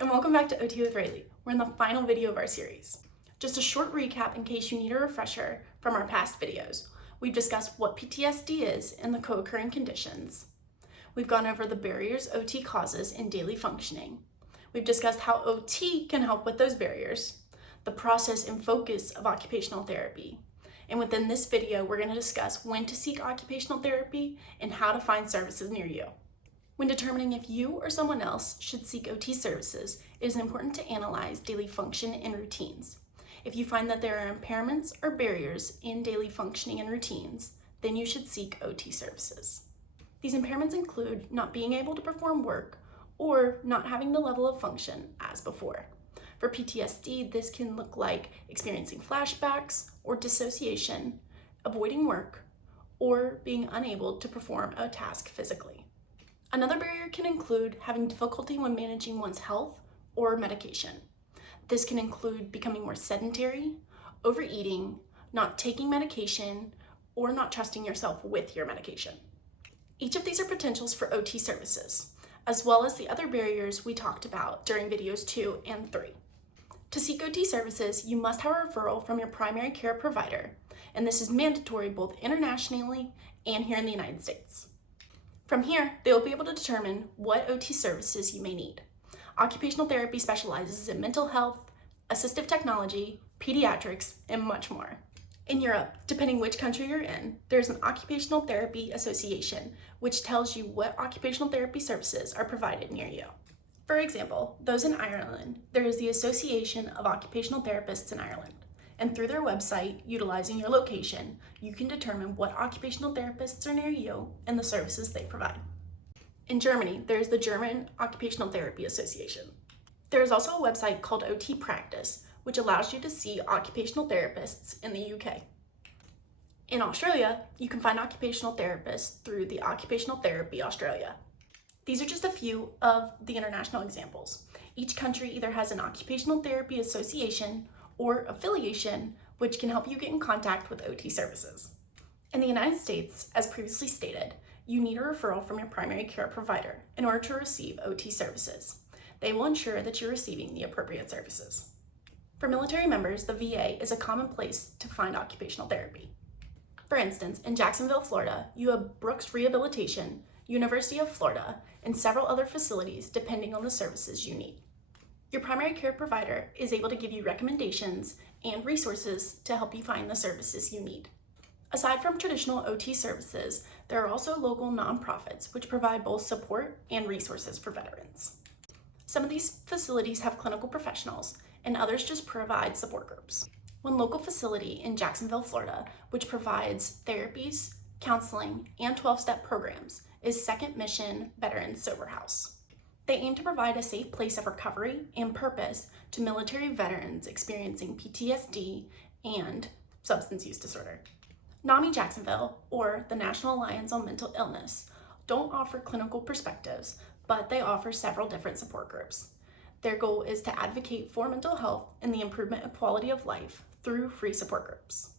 and welcome back to OT with Rayleigh. We're in the final video of our series. Just a short recap in case you need a refresher from our past videos. We've discussed what PTSD is and the co-occurring conditions. We've gone over the barriers OT causes in daily functioning. We've discussed how OT can help with those barriers, the process and focus of occupational therapy. And within this video, we're going to discuss when to seek occupational therapy and how to find services near you. When determining if you or someone else should seek OT services, it is important to analyze daily function and routines. If you find that there are impairments or barriers in daily functioning and routines, then you should seek OT services. These impairments include not being able to perform work or not having the level of function as before. For PTSD, this can look like experiencing flashbacks or dissociation, avoiding work, or being unable to perform a task physically. Another barrier can include having difficulty when managing one's health or medication. This can include becoming more sedentary, overeating, not taking medication, or not trusting yourself with your medication. Each of these are potentials for OT services, as well as the other barriers we talked about during videos 2 and 3. To seek OT services, you must have a referral from your primary care provider, and this is mandatory both internationally and here in the United States. From here, they will be able to determine what OT services you may need. Occupational therapy specializes in mental health, assistive technology, pediatrics, and much more. In Europe, depending which country you're in, there's an occupational therapy association, which tells you what occupational therapy services are provided near you. For example, those in Ireland, there is the Association of Occupational Therapists in Ireland. And through their website, utilizing your location, you can determine what occupational therapists are near you and the services they provide. In Germany, there is the German Occupational Therapy Association. There is also a website called OT Practice, which allows you to see occupational therapists in the UK. In Australia, you can find occupational therapists through the Occupational Therapy Australia. These are just a few of the international examples. Each country either has an occupational therapy association or affiliation, which can help you get in contact with OT services. In the United States, as previously stated, you need a referral from your primary care provider in order to receive OT services. They will ensure that you're receiving the appropriate services. For military members, the VA is a common place to find occupational therapy. For instance, in Jacksonville, Florida, you have Brooks Rehabilitation, University of Florida, and several other facilities depending on the services you need. Your primary care provider is able to give you recommendations and resources to help you find the services you need. Aside from traditional OT services, there are also local nonprofits which provide both support and resources for veterans. Some of these facilities have clinical professionals, and others just provide support groups. One local facility in Jacksonville, Florida, which provides therapies, counseling, and 12-step programs, is Second Mission Veterans Sober House. They aim to provide a safe place of recovery and purpose to military veterans experiencing PTSD and substance use disorder. NAMI Jacksonville, or the National Alliance on Mental Illness, don't offer clinical perspectives, but they offer several different support groups. Their goal is to advocate for mental health and the improvement of quality of life through free support groups.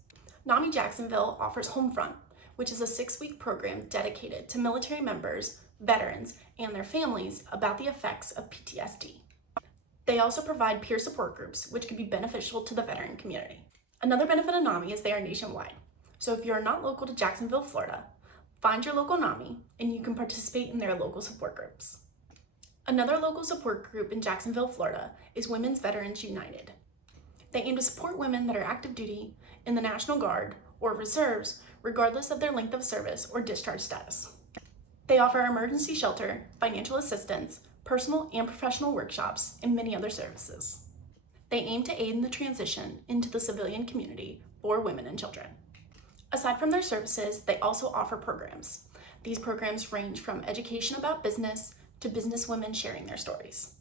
NAMI Jacksonville offers Homefront, which is a 6-week program dedicated to military members, veterans, and their families about the effects of PTSD. They also provide peer support groups, which can be beneficial to the veteran community. Another benefit of NAMI is they are nationwide. So if you're not local to Jacksonville, Florida, find your local NAMI and you can participate in their local support groups. Another local support group in Jacksonville, Florida is Women's Veterans United. They aim to support women that are active duty in the National Guard or reserves, regardless of their length of service or discharge status. They offer emergency shelter, financial assistance, personal and professional workshops, and many other services. They aim to aid in the transition into the civilian community for women and children. Aside from their services, they also offer programs. These programs range from education about business to businesswomen sharing their stories.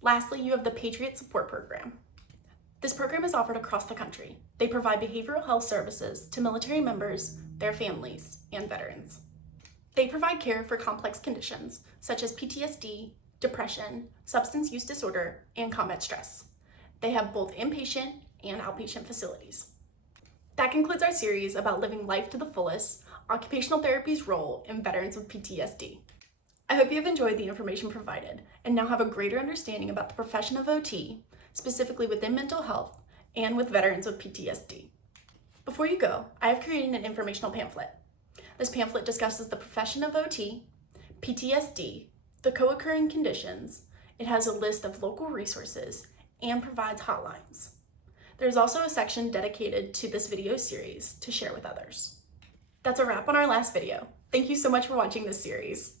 Lastly, you have the Patriot Support Program. This program is offered across the country. They provide behavioral health services to military members, their families, and veterans. They provide care for complex conditions such as PTSD, depression, substance use disorder, and combat stress. They have both inpatient and outpatient facilities. That concludes our series about living life to the fullest, occupational therapy's role in veterans with PTSD. I hope you have enjoyed the information provided and now have a greater understanding about the profession of OT, specifically within mental health and with veterans with PTSD. Before you go, I have created an informational pamphlet. This pamphlet discusses the profession of OT, PTSD, the co-occurring conditions. It has a list of local resources and provides hotlines. There's also a section dedicated to this video series to share with others. That's a wrap on our last video. Thank you so much for watching this series.